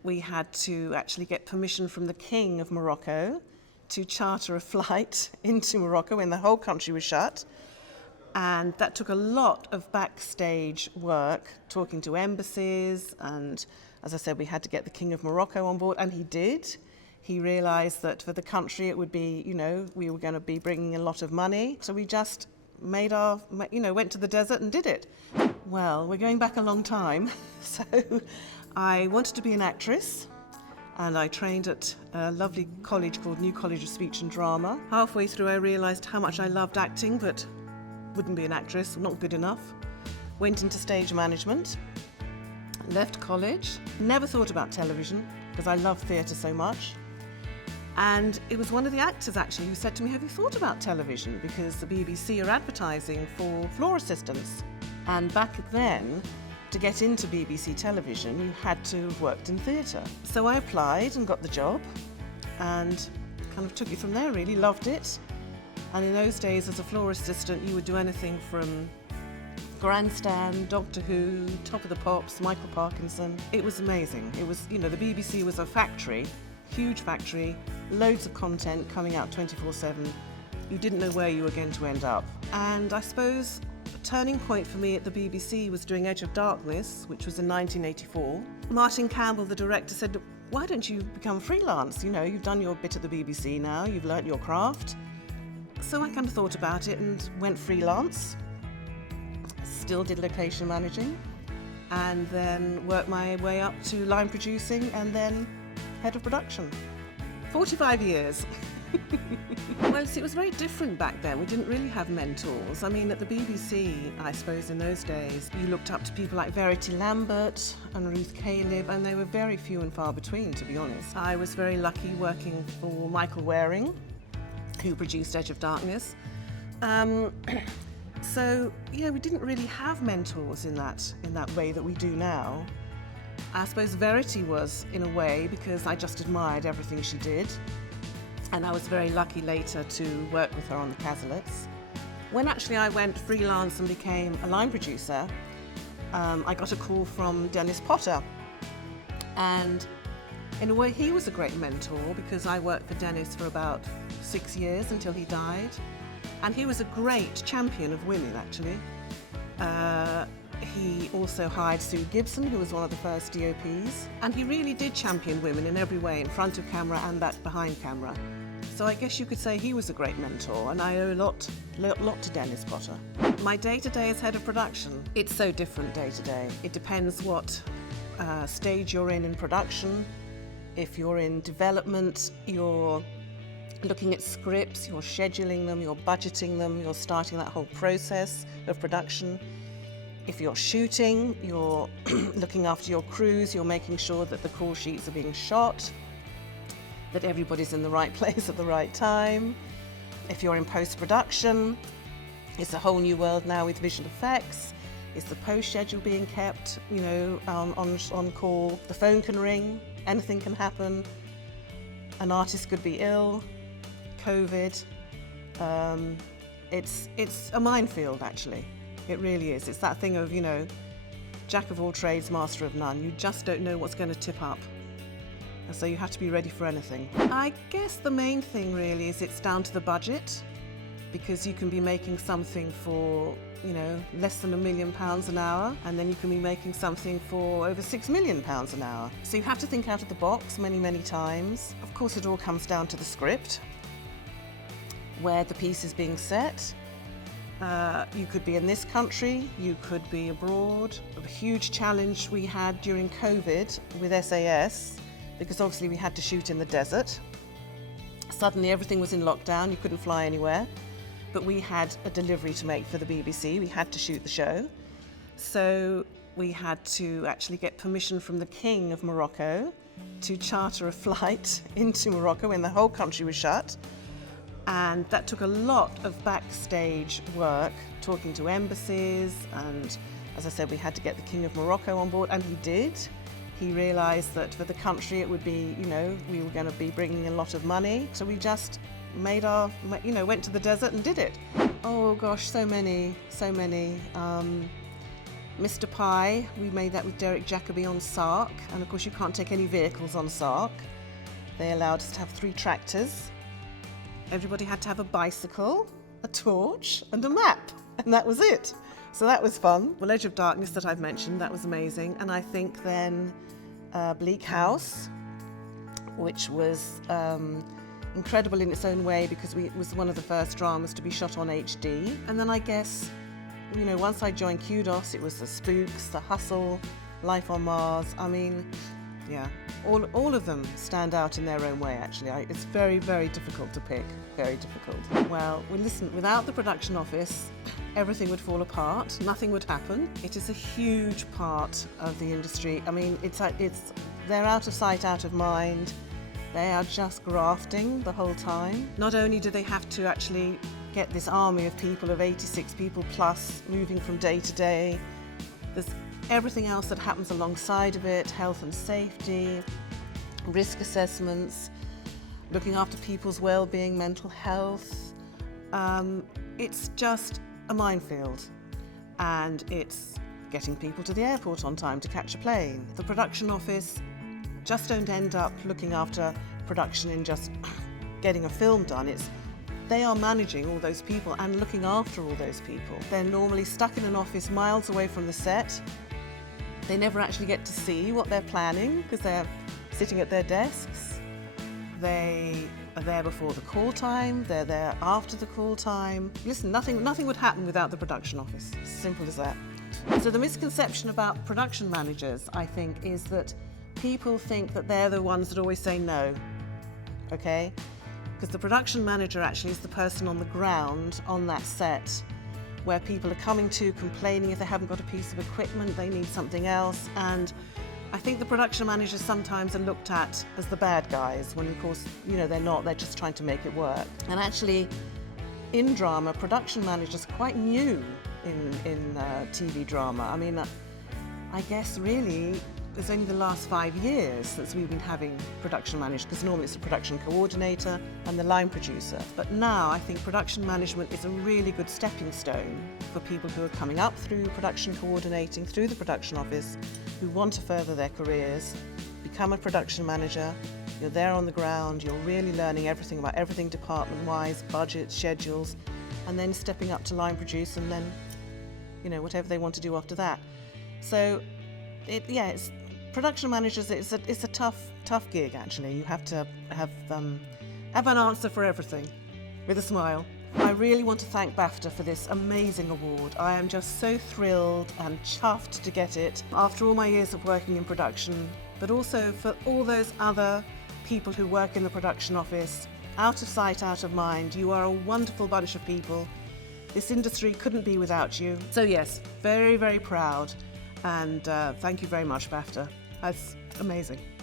we had to actually get permission from the King of Morocco to charter a flight into Morocco when the whole country was shut. And that took a lot of backstage work, talking to embassies, and as I said, we had to get the King of Morocco on board, and he did. He realised that for the country it would be, we were going to be bringing a lot of money, so we just went to the desert and did it. Well, we're going back a long time, so I wanted to be an actress, and I trained at a lovely college called New College of Speech and Drama. Halfway through I realised how much I loved acting, but wouldn't be an actress, not good enough. Went into stage management, left college, never thought about television because I love theatre so much. And it was one of the actors actually who said to me, have you thought about television? Because the BBC are advertising for floor assistants. And back then, to get into BBC television, you had to have worked in theatre. So I applied and got the job and kind of took it from there really, loved it. And in those days, as a floor assistant, you would do anything from Grandstand, Doctor Who, Top of the Pops, Michael Parkinson. It was amazing. It was, the BBC was a factory, huge factory, loads of content coming out 24/7. You didn't know where you were going to end up. And I suppose a turning point for me at the BBC was doing Edge of Darkness, which was in 1984. Martin Campbell, the director, said, why don't you become freelance? You've done your bit at the BBC now, you've learnt your craft. So I kind of thought about it and went freelance, still did location managing, and then worked my way up to line producing and then head of production. 45 years. Well, see, it was very different back then. We didn't really have mentors. I mean, at the BBC, I suppose in those days, you looked up to people like Verity Lambert and Ruth Caleb, and they were very few and far between, to be honest. I was very lucky working for Michael Waring, who produced Edge of Darkness. So, we didn't really have mentors in that way that we do now. I suppose Verity was, in a way, because I just admired everything she did. And I was very lucky later to work with her on the Casalets. When actually I went freelance and became a line producer, I got a call from Dennis Potter. And in a way, he was a great mentor because I worked for Dennis for about 6 years until he died. And he was a great champion of women, actually. He also hired Sue Gibson, who was one of the first DOPs. And he really did champion women in every way, in front of camera and back behind camera. So I guess you could say he was a great mentor, and I owe a lot to Dennis Potter. My day-to-day as head of production, it's so different day-to-day. It depends what stage you're in production. If you're in development, you're looking at scripts, you're scheduling them, you're budgeting them, you're starting that whole process of production. If you're shooting, you're looking after your crews, you're making sure that the call sheets are being shot, that everybody's in the right place at the right time. If you're in post-production, it's a whole new world now with visual effects. Is the post schedule being kept, on call? The phone can ring, anything can happen. An artist could be ill, COVID. It's a minefield, actually. It really is. It's that thing of, jack of all trades, master of none. You just don't know what's going to tip up. And so you have to be ready for anything. I guess the main thing really is it's down to the budget, because you can be making something for, less than £1 million an hour, and then you can be making something for over £6 million an hour. So you have to think out of the box many, many times. Of course, it all comes down to the script, where the piece is being set. You could be in this country, you could be abroad. A huge challenge we had during COVID with SAS, because obviously we had to shoot in the desert. Suddenly everything was in lockdown, you couldn't fly anywhere. But we had a delivery to make for the BBC, we had to shoot the show. So we had to actually get permission from the King of Morocco to charter a flight into Morocco when the whole country was shut. And that took a lot of backstage work, talking to embassies, and as I said, we had to get the King of Morocco on board, and he did. He realised that for the country it would be, we were going to be bringing a lot of money, so we just went to the desert and did it. Oh gosh, so many. Mr. Pie, we made that with Derek Jacobi on Sark, and of course you can't take any vehicles on Sark. They allowed us to have 3 tractors. Everybody had to have a bicycle, a torch and a map, and that was it. So that was fun. Well, Edge of Darkness that I've mentioned, that was amazing. And I think then Bleak House, which was incredible in its own way because it was one of the first dramas to be shot on HD. And then I guess, you know, once I joined Kudos, it was The Spooks, The Hustle, Life on Mars. I mean, yeah, all of them stand out in their own way, actually. It's very, very difficult to pick, very difficult. Well, listen, without the production office, everything would fall apart, nothing would happen. It is a huge part of the industry. I mean, they're out of sight, out of mind. They are just grafting the whole time. Not only do they have to actually get this army of people, of 86 people plus, moving from day to day, there's everything else that happens alongside of it, health and safety, risk assessments, looking after people's well-being, mental health. It's just a minefield, and it's getting people to the airport on time to catch a plane. The production office just don't end up looking after production and just getting a film done. They are managing all those people and looking after all those people. They're normally stuck in an office miles away from the set. They never actually get to see what they're planning because they're sitting at their desks. They are there before the call time, they're there after the call time. Listen, nothing would happen without the production office. Simple as that. So the misconception about production managers, I think, is that people think that they're the ones that always say no, okay? Because the production manager actually is the person on the ground on that set where people are coming to complaining if they haven't got a piece of equipment, they need something else. And I think the production managers sometimes are looked at as the bad guys when, of course, you know, they're not, they're just trying to make it work. And actually, in drama, production managers are quite new in TV drama. I mean, I guess really it's only the last 5 years since we've been having production managers, because normally it's the production coordinator and the line producer. But now I think production management is a really good stepping stone for people who are coming up through production coordinating, through the production office, who want to further their careers, become a production manager. You're there on the ground, you're really learning everything about everything department-wise, budgets, schedules, and then stepping up to line produce and then, you know, whatever they want to do after that. So, it's production managers. It's a tough gig actually. You have to have an answer for everything, with a smile. I really want to thank BAFTA for this amazing award. I am just so thrilled and chuffed to get it after all my years of working in production, but also for all those other people who work in the production office. Out of sight, out of mind. You are a wonderful bunch of people. This industry couldn't be without you. So yes, very, very proud. And thank you very much, BAFTA. That's amazing.